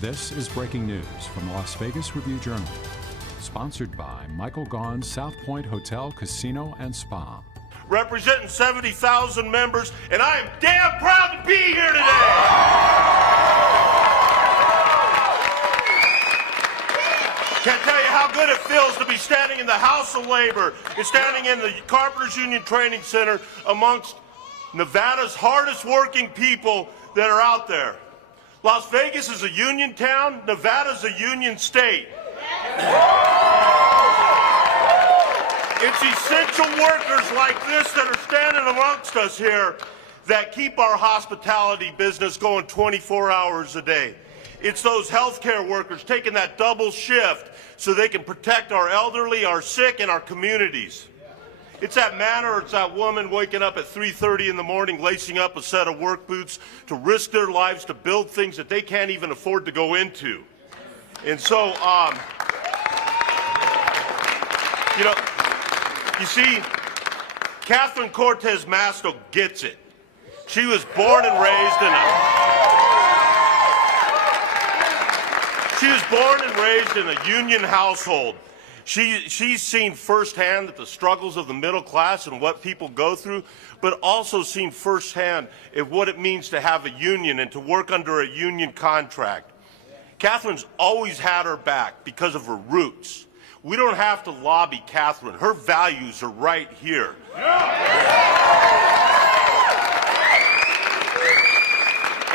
This is breaking news from the Las Vegas Review-Journal, sponsored by Michael Gaughan's South Point Hotel, Casino, and Spa. Representing 70,000 members, and I am damn proud to be here today. Can't tell you how good it feels to be standing in the House of Labor and standing in the Carpenters Union Training Center amongst Nevada's hardest working people that are out there. Las Vegas is a union town, Nevada's a union state. It's essential workers like this that are standing amongst us here that keep our hospitality business going 24 hours a day. It's those healthcare workers taking that double shift so they can protect our elderly, our sick, and our communities. It's that man or it's that woman waking up at 3:30 in the morning, lacing up a set of work boots to risk their lives to build things that they can't even afford to go into. And so, you see, Catherine Cortez Masto gets it. She was born and raised in a union household. She's seen firsthand the struggles of the middle class and what people go through, but also seen firsthand at what it means to have a union and to work under a union contract. Catherine's always had her back because of her roots. We don't have to lobby Catherine. Her values are right here.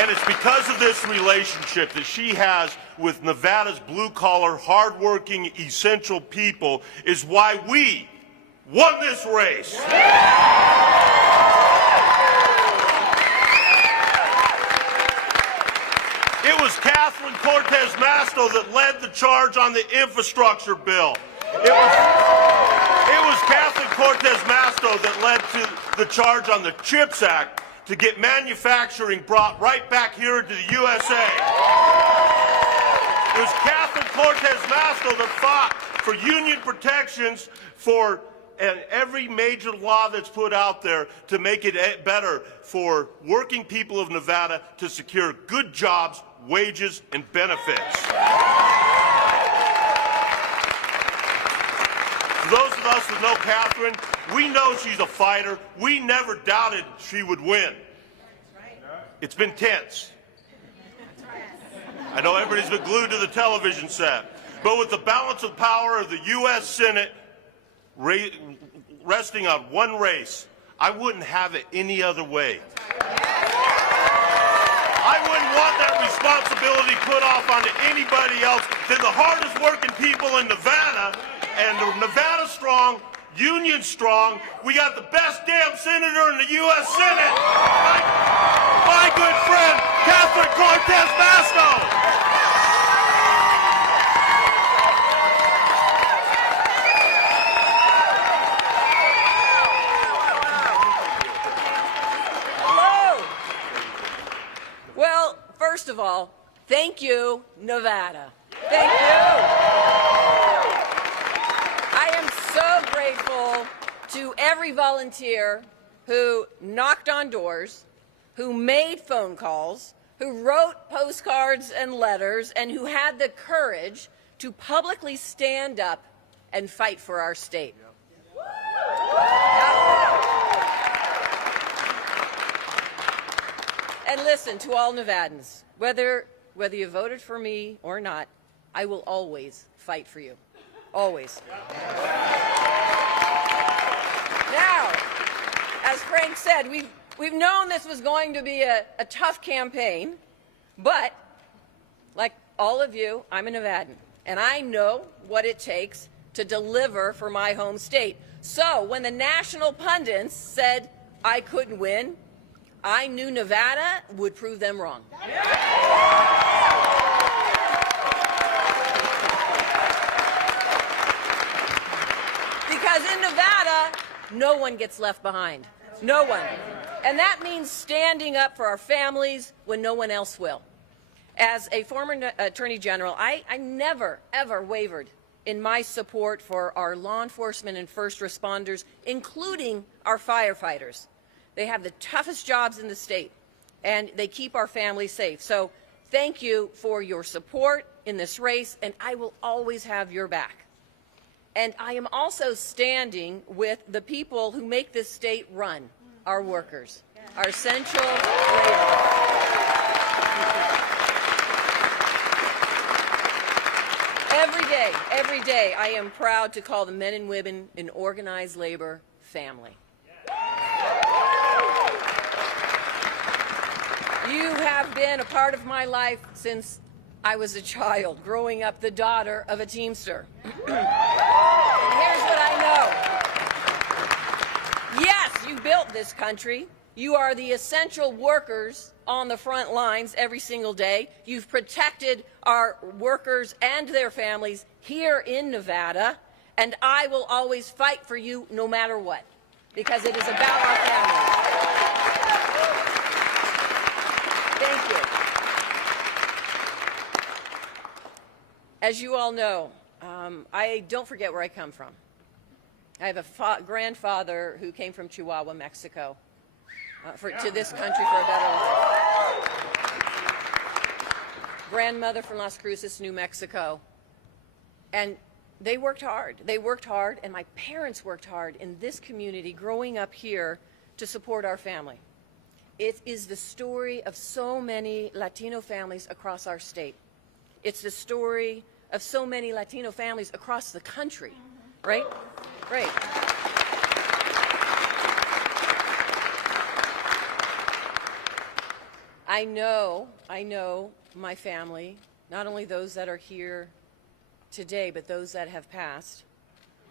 And it's because of this relationship that she has with Nevada's blue-collar, hard-working, essential people is why we won this race. It was Catherine Cortez Masto that led the charge on the infrastructure bill. It was Catherine Cortez Masto that led to the charge on the CHIPS Act to get manufacturing brought right back here into the USA. It was Catherine Cortez Masto that fought for union protections for every major law that's put out there to make it better for working people of Nevada to secure good jobs, wages, and benefits. For those of us that know Catherine, we know she's a fighter. We never doubted she would win. It's been tense. I know everybody's been glued to the television set, but with the balance of power of the U.S. Senate resting on one race, I wouldn't have it any other way. I wouldn't want that responsibility put off onto anybody else than the hardest working people in Nevada, and Nevada strong, union strong. We got the best damn senator in the U.S. Senate, my good friend, Catherine Cortez Masto. Well, first of all, thank you, Nevada. Thank you. I am so grateful to every volunteer who knocked on doors, who made phone calls, who wrote postcards and letters, and who had the courage to publicly stand up and fight for our state. And listen, to all Nevadans, whether you voted for me or not, I will always fight for you. Always. Now, as Frank said, we've known this was going to be a tough campaign, but like all of you, I'm a Nevadan, and I know what it takes to deliver for my home state. So when the national pundits said I couldn't win, I knew Nevada would prove them wrong. Because in Nevada, no one gets left behind. No one. And that means standing up for our families when no one else will. As a former Attorney General, I never, ever wavered in my support for our law enforcement and first responders, including our firefighters. They have the toughest jobs in the state, and they keep our families safe. So Thank you for your support in this race, and I will always have your back. And I am also standing with the people who make this state run, our workers, our essential labor. Every day, I am proud to call the men and women in organized labor family. You have been a part of my life since I was a child, growing up the daughter of a Teamster. And here's what I know. Yes, you built this country. You are the essential workers on the front lines every single day. You've protected our workers and their families here in Nevada, and I will always fight for you no matter what, because it is about our families. Thank you. As you all know, I don't forget where I come from. I have a grandfather who came from Chihuahua, Mexico, to this country for a better life. Grandmother from Las Cruces, New Mexico. And they worked hard. They worked hard, and my parents worked hard in this community growing up here to support our family. It is the story of so many Latino families across our state. It's the story of so many Latino families across the country, right? Right. I know my family, not only those that are here today, but those that have passed,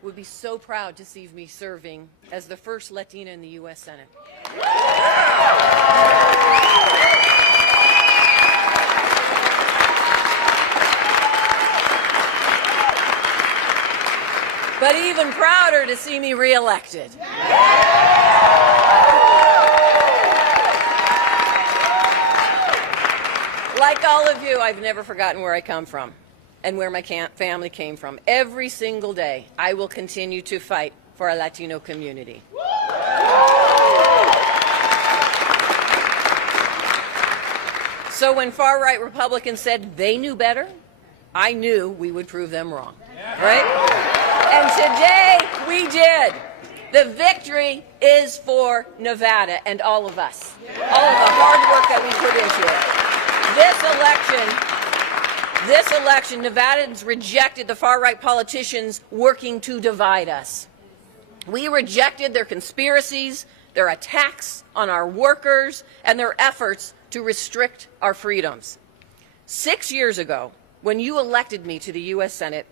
would be so proud to see me serving as the first Latina in the U.S. Senate. But even prouder to see me reelected. Like all of you, I've never forgotten where I come from and where my family came from. Every single day, I will continue to fight for our Latino community. So when far-right Republicans said they knew better, I knew we would prove them wrong, right? And today, we did. The victory is for Nevada and all of us, all of the hard work that we put into it. This election, Nevadans rejected the far-right politicians working to divide us. We rejected their conspiracies, their attacks on our workers, and their efforts to restrict our freedoms. 6 years ago, when you elected me to the U.S. Senate,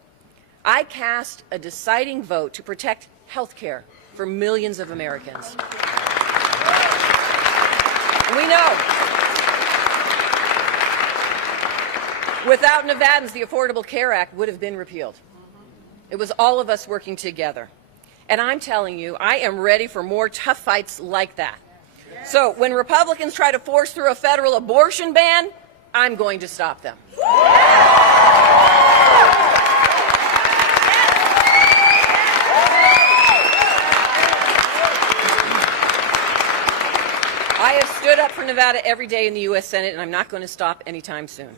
I cast a deciding vote to protect health care for millions of Americans. And we know, without Nevadans, the Affordable Care Act would have been repealed. It was all of us working together. And I'm telling you, I am ready for more tough fights like that. So when Republicans try to force through a federal abortion ban, I'm going to stop them. I have stood up for Nevada every day in the U.S. Senate, and I'm not going to stop anytime soon.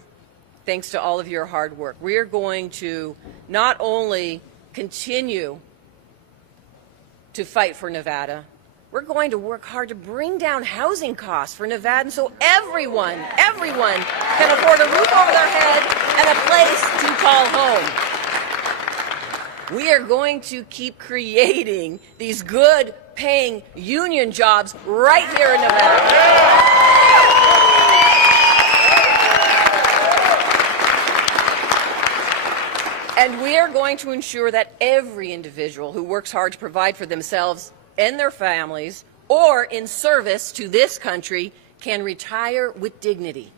Thanks to all of your hard work. We are going to not only continue to fight for Nevada, we're going to work hard to bring down housing costs for Nevadans so everyone can afford a roof over their head and a place to call home. We are going to keep creating these good-paying union jobs right here in Nevada. And we are going to ensure that every individual who works hard to provide for themselves and their families or in service to this country can retire with dignity.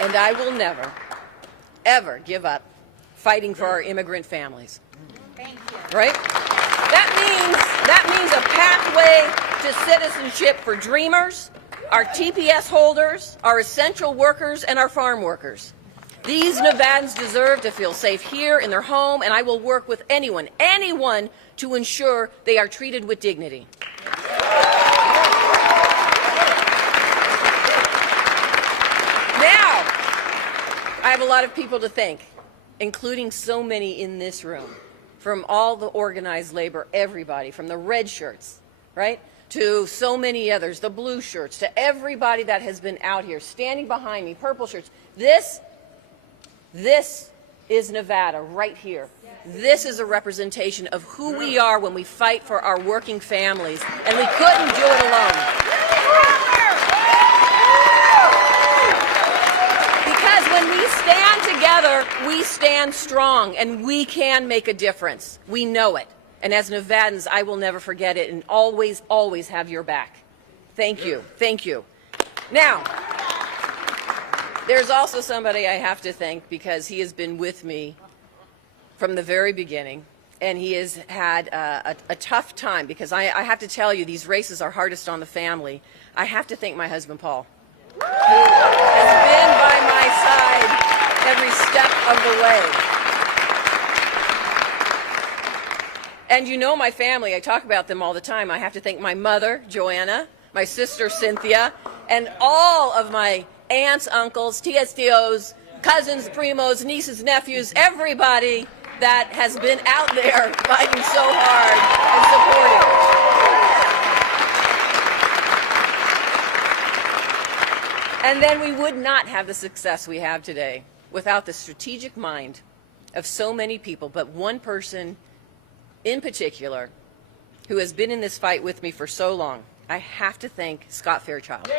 And I will never, ever give up fighting for our immigrant families. Thank you. Right? That means a pathway to citizenship for dreamers, our TPS holders, our essential workers, and our farm workers. These Nevadans deserve to feel safe here in their home, and I will work with anyone to ensure they are treated with dignity. I have a lot of people to thank, including so many in this room, from all the organized labor, everybody, from the red shirts, right, to so many others, the blue shirts, to everybody that has been out here, standing behind me, purple shirts. This is Nevada right here. This is a representation of who we are when we fight for our working families, and we couldn't do it alone. Because when we stand together, we stand strong, and we can make a difference. We know it. And as Nevadans, I will never forget it and always, always have your back. Thank you. Thank you. Now, there's also somebody I have to thank because he has been with me from the very beginning, and he has had a tough time because I have to tell you, these races are hardest on the family. I have to thank my husband, Paul, who has been by my side every step of the way. And you know my family, I talk about them all the time. I have to thank my mother, Joanna, my sister, Cynthia, and all of my aunts, uncles, tias, tios, cousins, primos, nieces, nephews, everybody that has been out there fighting so hard and supporting. And then we would not have the success we have today without the strategic mind of so many people, but one person in particular who has been in this fight with me for so long. I have to thank Scott Fairchild.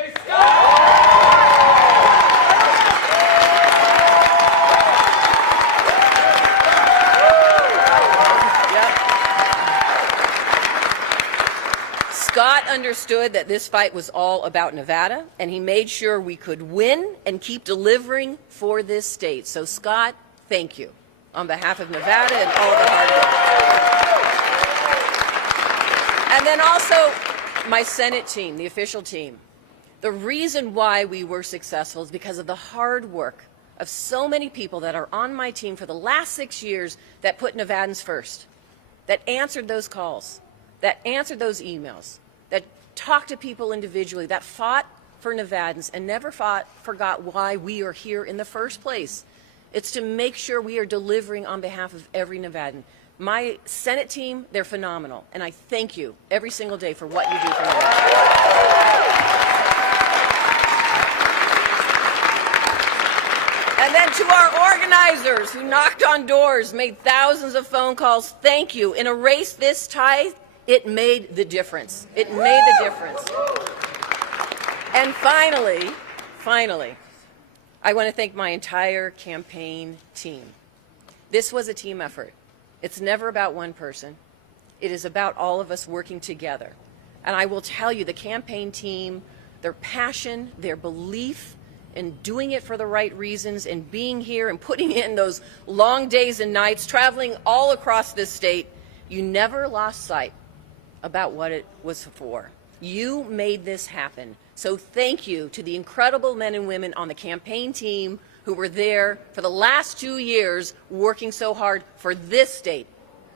Scott understood that this fight was all about Nevada, and he made sure we could win and keep delivering for this state. So, Scott, thank you on behalf of Nevada and all the hard work. And then also my Senate team, the official team. The reason why we were successful is because of the hard work of so many people that are on my team for the last 6 years that put Nevadans first, that answered those calls, that answered those emails, that talked to people individually, that fought for Nevadans and never forgot why we are here in the first place. It's to make sure we are delivering on behalf of every Nevadan. My Senate team, they're phenomenal, and I thank you every single day for what you do for Nevada. And then to our organizers who knocked on doors, made thousands of phone calls, thank you. In a race this tight, it made the difference. It made the difference. And finally, I want to thank my entire campaign team. This was a team effort. It's never about one person. It is about all of us working together. And I will tell you, the campaign team, their passion, their belief in doing it for the right reasons and being here and putting in those long days and nights, traveling all across this state, you never lost sight about what it was for. You made this happen. So thank you to the incredible men and women on the campaign team who were there for the last 2 years working so hard for this state.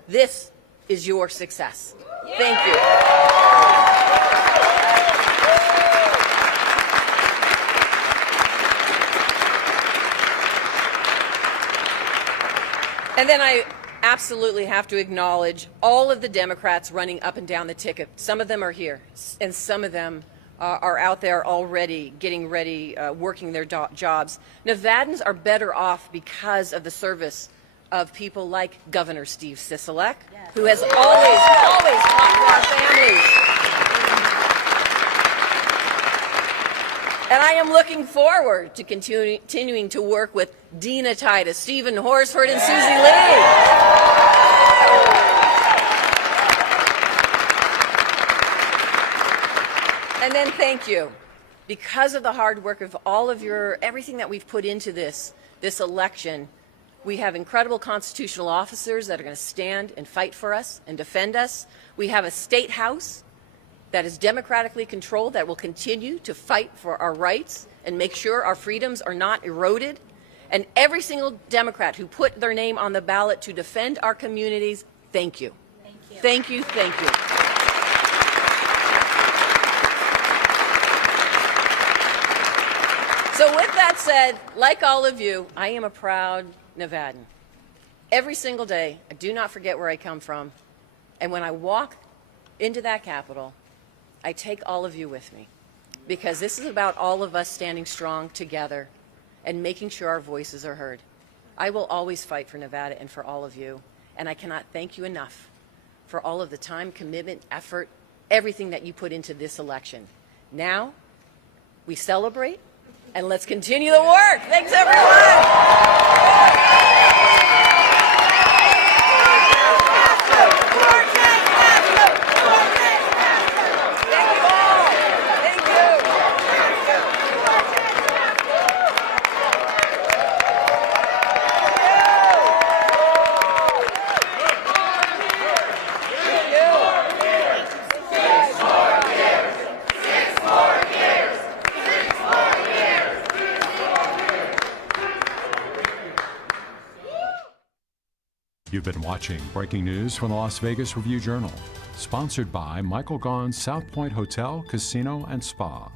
This is your success. Thank you. And then I absolutely have to acknowledge all of the Democrats running up and down the ticket. Some of them are here, and some of them are out there already getting ready, working their jobs. Nevadans are better off because of the service of people like Governor Steve Sisolak, who has always fought for our families. And I am looking forward to continuing to work with Dina Titus, Stephen Horsford, and Susie Lee. And then thank you. Because of the hard work of all of everything that we've put into this election, we have incredible constitutional officers that are going to stand and fight for us and defend us. We have a state house that is democratically controlled that will continue to fight for our rights and make sure our freedoms are not eroded. And every single Democrat who put their name on the ballot to defend our communities, thank you. Thank you. Thank you. Thank you. So with that said, like all of you, I am a proud Nevadan. Every single day, I do not forget where I come from. And when I walk into that Capitol, I take all of you with me. Because this is about all of us standing strong together and making sure our voices are heard. I will always fight for Nevada and for all of you. And I cannot thank you enough for all of the time, commitment, effort, everything that you put into this election. Now, we celebrate, and let's continue the work. Thanks, everyone. You've been watching breaking news from the Las Vegas Review-Journal, sponsored by Michael Gaughan's South Point Hotel, Casino, and Spa.